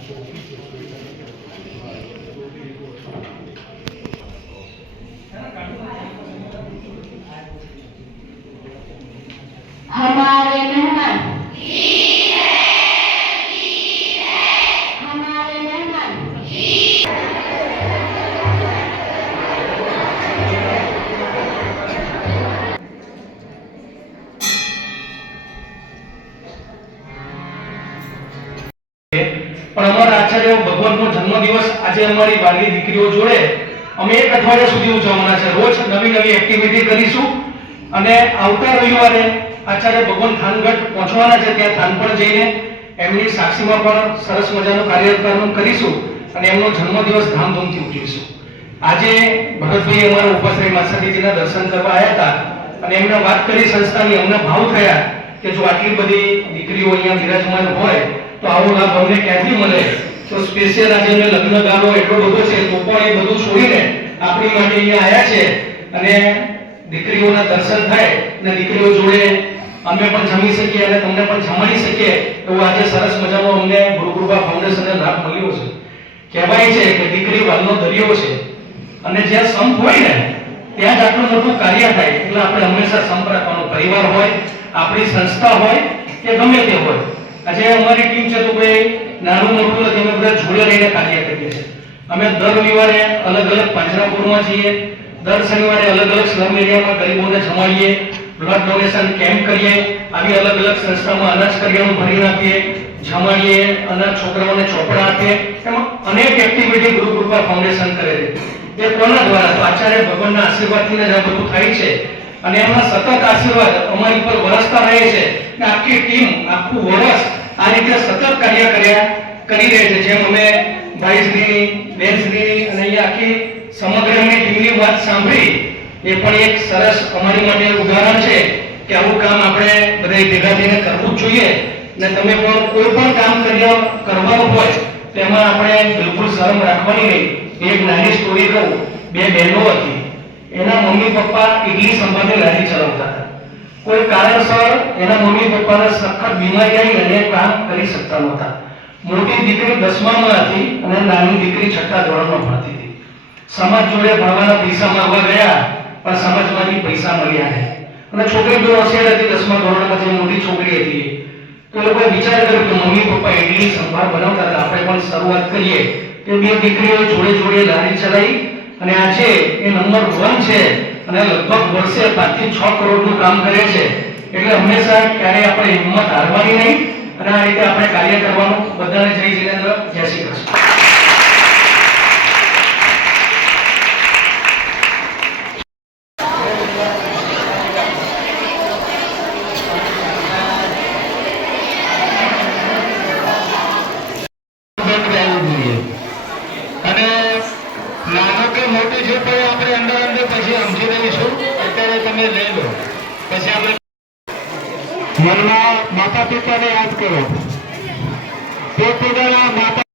हमारे मेहमान પણ અમારા આચાર્ય ભગવાનનો જન્મદિવસ આજે અમારી બાળની દીકરીઓ જોડે અમે એક અઠવાડિયા સુધી ઉજવવાના છે. રોજ નવી નવી એક્ટિવિટી કરીશું અને આવતા રવિવારે આચાર્ય ભગવાન થાનગઢ પહોંચવાના છે. ત્યાં થાન પર જઈને એમની સાક્ષીમાં પણ સરસ મજાનું કાર્યક્રમ કરીશું અને એમનો જન્મદિવસ ધામધૂમથી ઉજવીશું. આજે ભરતભાઈ અમારા ઉપાશ્રય માસાજીના દર્શન કરવા આવ્યા હતા અને એમને વાત કરી સંસ્થાની, અમને ભાવ થયા કે જો આટલી બધી દીકરીઓ અહીંયા બિરાજમાન હોય તો આવો લાભ અમને ક્યાંથી મળે. તો સ્પેશિયલ આજે અમે લગ્ન ગાળો એટલો બધો છે તો પણ એ બધું છોડીને આપણી માટે અહીંયા આવ્યા છે અને દીકરીઓના દર્શન થાય અને દીકરીઓ જોડે અમે પણ જમી શકીએ અને તમને પણ જમાડી શકીએ એવો આજે સરસ મજાનો અમને ગુરુકૃપા ફાઉન્ડેશનને લાભ મળ્યો છે. કહેવાય છે કે દીકરી વાલનો દરિયો છે અને જ્યાં સંપ હોય ને ત્યાં જ આટલું મોટું કાર્ય થાય. એટલે આપણે હંમેશા સંપ રાખવાનો, પરિવાર હોય, આપણી સંસ્થા હોય કે ગમે તે હોય. આજે અમારી ટીમ છે તો ભાઈ નાનું મોટું નથી, અમે બધા જોડે રહીને કાર્ય કરીએ છીએ. અમે દર રવિવારે અલગ અલગ પાંજરાપોળમાં જઈએ, દર શનિવારે અલગ અલગ સ્લમ એરિયામાં ગરીબોને જમાડીએ, બ્લડ ડોનેશન કેમ્પ કરીએ, આવી અલગ અલગ સંસ્થામાં અનાજ કરિયાણું ભરીને આપીએ, જમાડીએ, અનાજ છોકરાઓને ચોપડા આપીએ. એમાં અનેક એક્ટિવિટી ગુરુકૃપા ફાઉન્ડેશન કરે છે. એ કોના દ્વારા? તો આચાર્ય ભગવાનના આશીર્વાદથી જ આ બધું થાય છે અને એમના સતત આશીર્વાદ અમારી પર વરસતા રહે છે અને આખી ટીમ આખું વર્ષ આ રીતે સતત કાર્ય કરી રહી છે. જેમ અમે ભાઈશ્રીની, બહેનશ્રીની અને અહીંયા આખી સમગ્ર એમની ટીમની વાત સાંભળી, એ પણ એક સરસ અમારી માટે ઉદાહરણ છે કે આવું કામ આપણે બધા ભેગા થઈને કરવું જ જોઈએ. અને તમે પણ કોઈ પણ કામ કરવાનું હોય તેમાં આપણે બિલકુલ શરમ રાખવાની નહીં. એક નાની સ્ટોરી કહું. બે બહેનો હતી, એના મમ્મી પપ્પા ઇડલી સંભાળની લારી ચલાવતા હતા. કોઈ કારણસર એના મમ્મી પપ્પાને સખત બીમારી આવી અને કામ કરી શકતા નહોતા. મોટી દીકરી 10મામાં હતી અને નાની દીકરી 6થા ધોરણમાં ભણતી હતી. સમાજ જોડે ભણવાના પૈસા માંગવા ગયા પણ સમાજમાંથી પૈસા મળ્યા નહીં અને છોકરી બહુ હોશિયાર હતી, 10મા ધોરણમાં જે મોટી છોકરી હતી. તો એ લોકોએ વિચાર કર્યો કે મમ્મી પપ્પા ઇડલી સંભાળ બનાવતા હતા, આપણે પણ શરૂઆત કરીએ. તે બે દીકરીઓ જોડે જોડે લારી ચલાવી અને આજે એ નંબર 1 છે અને લગભગ વર્ષે 5 થી 6 કરોડનું કામ કરે છે. એટલે હંમેશા ક્યારે આપણે હિંમત હારવાની નહીં અને આ રીતે આપણે કાર્ય કરવાનું. બધાને જય જિનેન્દ્ર, જય શ્રી કૃષ્ણ. મનમાં માતા પિતાને યાદ કરો. પોતપોતાના માતા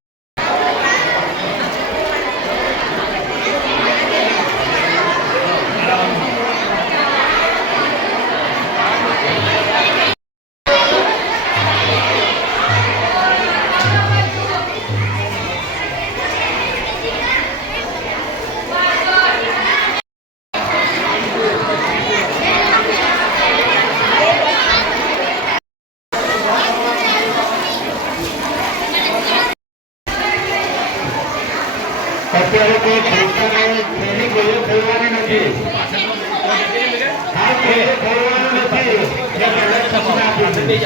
અત્યારે કોઈ છોકરાને ટ્રેનિંગ ખોલવાની નથી. આ ખોલવાનું નથી.